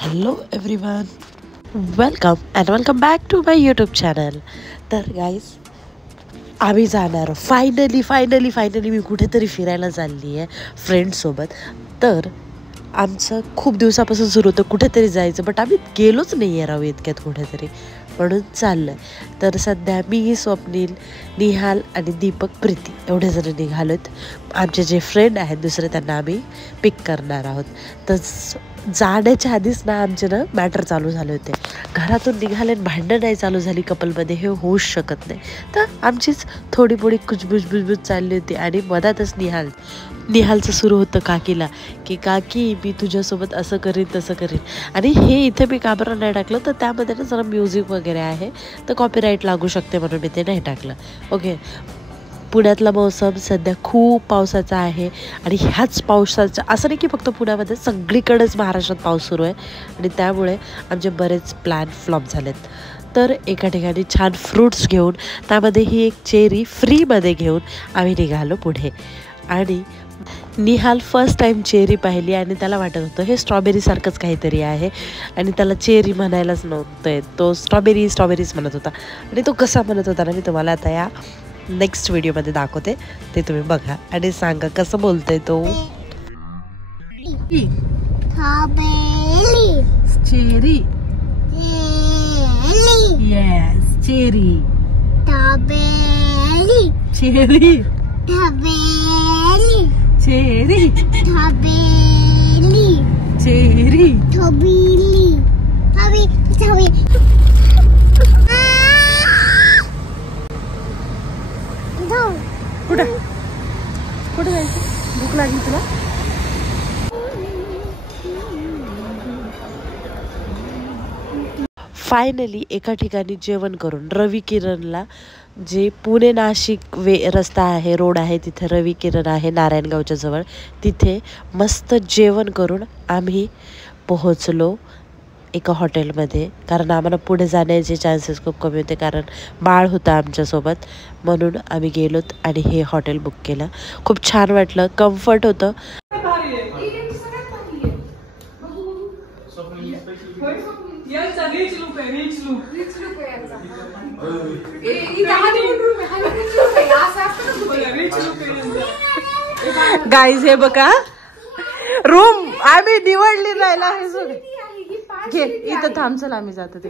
Hello everyone, welcome back to my YouTube channel. तर guys, आम्ही जाणार फायनली मी कुठेतरी फिरायला चालली आहे फ्रेंड्ससोबत. तर आमचं खूप दिवसापासून सुरू होतं कुठेतरी जायचं, बट आम्ही गेलोच नाही आहे राव इतक्यात कुठेतरी, म्हणून चाललं आहे. तर सध्या मी, स्वप्नील, निहाल आणि दीपक, प्रीती एवढे जण निघालो आहेत. आमचे जे फ्रेंड आहेत दुसरे त्यांना आम्ही पिक करणार आहोत. तर जाण्याच्या आधीच ना आमचे ना मॅटर चालू झाले होते. घरातून निघाले भांडणं नाही चालू झाली कपलमध्ये, हे होऊच शकत नाही. तर आमचीच थोडी कुजबुज चालली होती आणि मधातच निहालचं सुरू होतं काकीला की काकी मी तुझ्यासोबत असं करीन तसं करीन. आणि हे इथे मी काबरा नाही टाकलं तर त्यामध्ये ना जरा म्युझिक वगैरे आहे तर कॉपीराईट लागू शकते म्हणून मी ते नाही टाकलं. ओके. पुण्यातला मौसम सध्या खूप पावसाचा आहे आणि ह्याच पावसाचा असं नाही की फक्त पुण्यामध्ये, सगळीकडेच महाराष्ट्रात पाऊस सुरू आहे आणि त्यामुळे आमचे बरेच प्लॅन फ्लॉप झालेत. तर एका ठिकाणी छान फ्रूट्स घेऊन, त्यामध्ये ही एक चेरी फ्रीमध्ये घेऊन आम्ही निघालो पुढे. आणि निहाल फर्स्ट टाईम चेरी पाहिली आणि त्याला वाटत होतं हे स्ट्रॉबेरीसारखंच काहीतरी आहे आणि त्याला चेरी म्हणायलाच नव्हतं, तो स्ट्रॉबेरीज म्हणत होता. आणि तो कसा म्हणत होता ना, मी तुम्हाला आता या नेक्स्ट व्हिडिओमध्ये दाखवते, ते तुम्ही बघा आणि सांगा कसं बोलतोय तो. Cherry, yes cherry, cherry, cherry, cherry, कुठे जायचं? भूक लागली तुला? फायनली एका ठिकाणी जेवण करून रवी किरणला, जे पुणे नाशिक रस्ता आहे, रोड आहे, तिथे रवी किरण आहे नारायणगावच्या जवळ, तिथे मस्त जेवण करून आम्ही पोहोचलो एका हॉटेलमध्ये. कारण आम्हाला पुढे जाण्याचे चान्सेस खूप कमी होते, कारण बाळ होतं आमच्यासोबत, म्हणून आम्ही गेलोत आणि हे हॉटेल बुक केलं. खूप छान वाटलं, कम्फर्ट होतं. गाईज हे बघा रूम आम्ही निवडली राहिला आहे. घे इथं थांब, चल आम्ही जातो ते.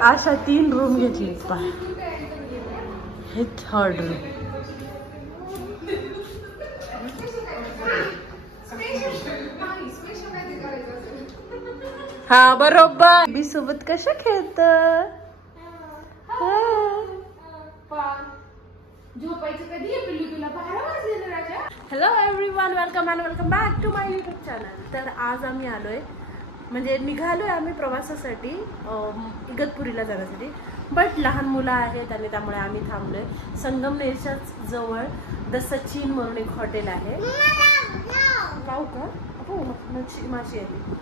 अशा 3 रूम घेतली, हे 3rd रूम. हा बरोबर, मी सोबत कशा खेळत. Hello everyone, welcome back to my YouTube channel. तर आज आम्ही आलोय, म्हणजे निघालोय आम्ही प्रवासासाठी इगतपुरीला जाण्यासाठी, बट लहान मुलं आहेत आणि त्यामुळे आम्ही थांबलोय संगमनेरच्याच जवळ द सचिन म्हणून एक हॉटेल आहे. लावू का? हो, माशी आली.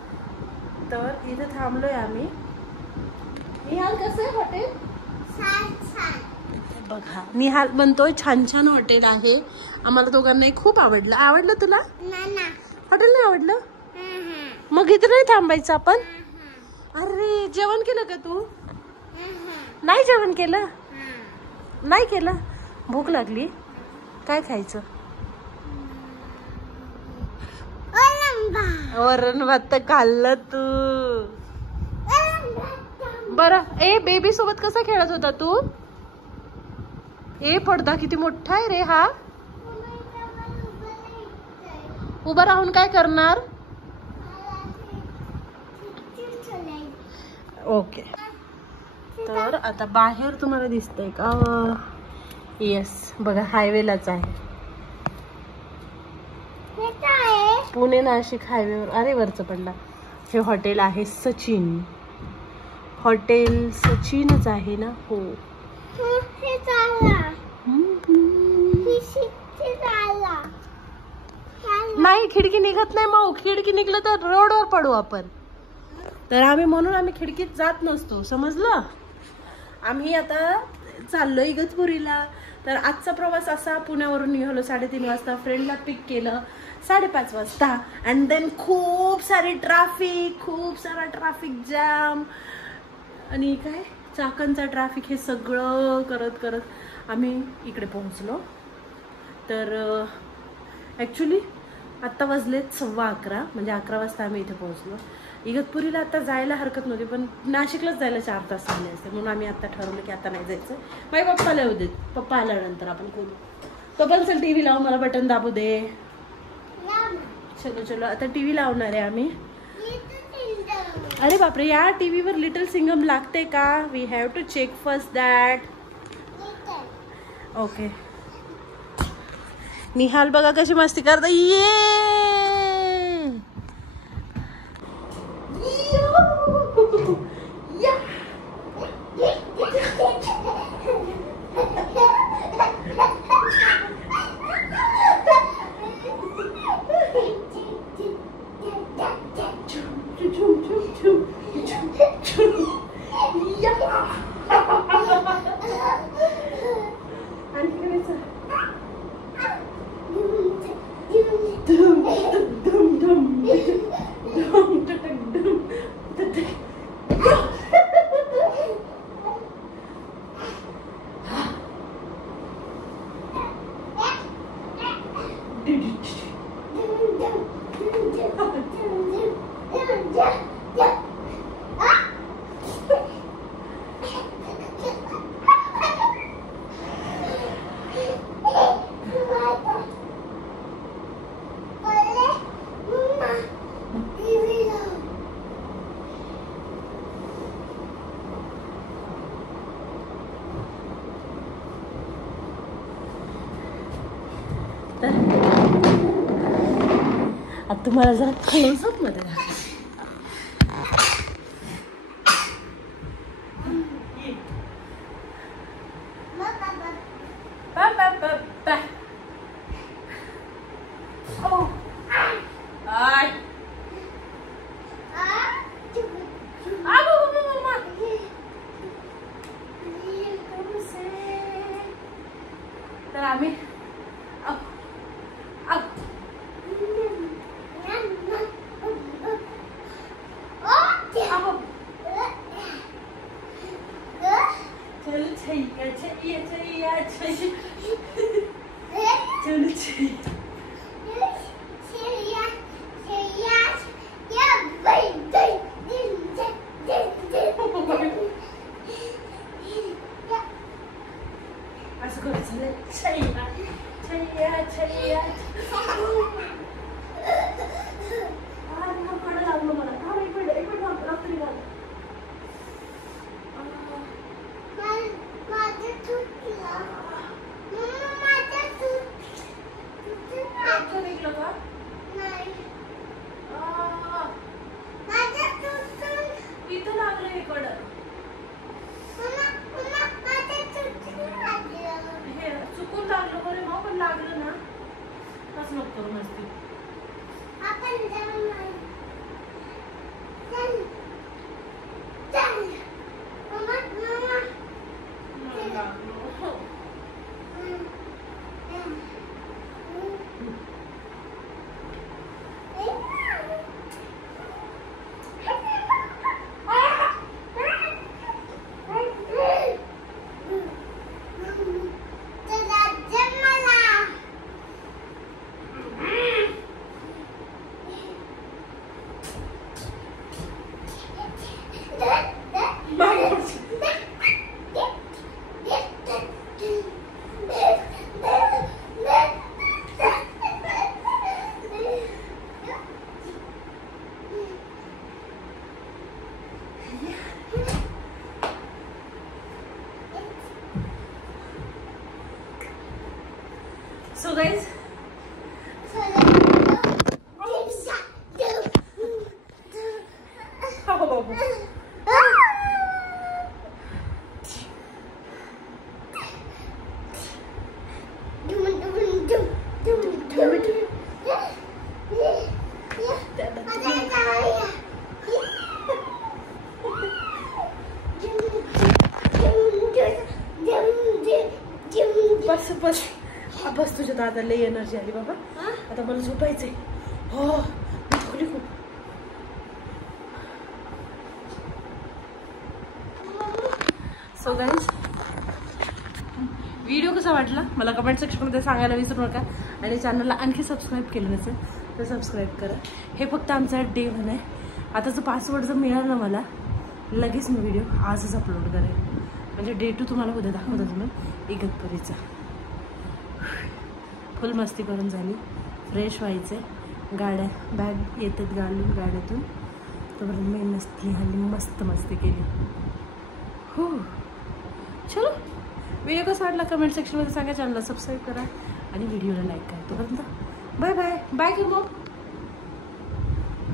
तर इथे थांबलोय आम्ही. निहाल कसं आहे हॉटेल? बघा, निहाल म्हणतोय छान हॉटेल आहे. आम्हाला दोघांनाही खूप आवडलं. आवडलं तुला? हॉटेल नाही आवडलं? मग इथे नाही थांबायचं आपण? अरे, जेवण केलं का तू? नाही जेवण केलं? नाही केलं? भूक लागली, काय खायचं? वरण भात खाल्लं तू. बरं, ए बेबी सोबत कसा खेळत होता तू? ए पडदा किती मोठा आहे रे हा. उभं राहून काय करणार? ओके. तर आता बाहेर तुम्हाला दिसतंय का? येस, बघा हायवेलाच आहे, पुणे नाशिक हायवेवर. अरे वरचं पडला. हे हॉटेल आहे सचिन. हॉटेल सचिनच आहे ना? हो. नाही, खिडकी निघत नाही. मग खिडकी निघलं तर रोडवर पडू आपण. तर म्हणून आम्ही खिडकीत जात नसतो, समजलं? आम्ही आता चाललोय इगतपुरीला. तर आजचा प्रवास असा, पुण्यावरून निघालो 3:30 वाजता, फ्रेंडला पिक केलं 5:30 वाजता, अँड देन खूप सारा ट्रॅफिक जॅम आणि काय चाकणचा ट्रॅफिक, हे सगळं करत करत आम्ही इकडे पोहोचलो. तर ॲक्च्युली आत्ता वाजलेत 11:15, म्हणजे 11 वाजता आम्ही इथे पोहोचलो. इगतपुरीला आता जायला हरकत नव्हती, पण नाशिकलाच जायला 4 तास झाले असते, म्हणून आम्ही आता ठरवलं की आता नाही जायचं. माझे पप्पाला येऊ देत, पप्पा आल्यानंतर आपण करू. तो पण चल टी व्ही लावू, मला बटन दाबू दे. चलो आता टी व्ही लावणार आहे आम्ही. अरे बापरे, या टी व्हीवर लिटल सिंगम लागते का? We have to check first that. Okay, Nihal बघा कशी मस्ती करता. आता तुम्हाला जरा क्लोजअप मध्ये तर आम्ही असं करायचं. इथं लागलं इकडं, हे चुकून लागलं बरं मग, पण लागलं ना कसं नको करू मस्ती. So guys, बस ना आता लई एनर्जी आली बाबा. आता मला झोपायचंय. हो मी थकली खूप. सो गाईज व्हिडिओ कसा वाटला मला कमेंट सेक्शनमध्ये सांगायला विसरू नका. आणि चॅनलला आणखी सबस्क्राईब केलं नसेल तर सबस्क्राईब करा. हे फक्त आमचा डे 1 आहे. आताचं पासवर्ड जर मिळालं ना मला लगेच मी व्हिडिओ आजच अपलोड करेन. म्हणजे डे 2 तुम्हाला उद्या दाखवतो तुम्ही इगतपुरीचा. फुल मस्ती करून झाली. फ्रेश व्हायचे. गाड्या बॅग येतात घालून गाड्यातून तोपर्यंत मी मस्त मस्ती केली. हो चलो व्हिडिओ कसा वाटला कमेंट सेक्शनमध्ये सांगा. चॅनलला सबस्क्राईब करा आणि व्हिडिओला लाईक करा. तोपर्यंत बाय बाय. बाय कर मग.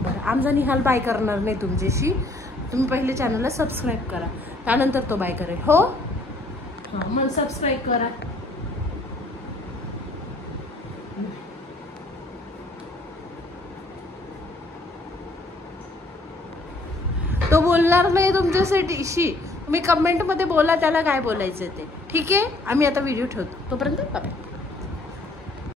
बरं आमचा निहाल बाय करणार नाही तुमच्याशी. तुम्ही पहिले चॅनलला सबस्क्राईब करा त्यानंतर तो बाय करेल. हो हां मला सबस्क्राईब करा. तो बोलणार नाही तुमच्यासाठी. तुम्ही कमेंटमध्ये बोला त्याला काय बोलायचं ते. ठीक आहे आम्ही आता व्हिडिओ ठेवतो. तोपर्यंत बाय.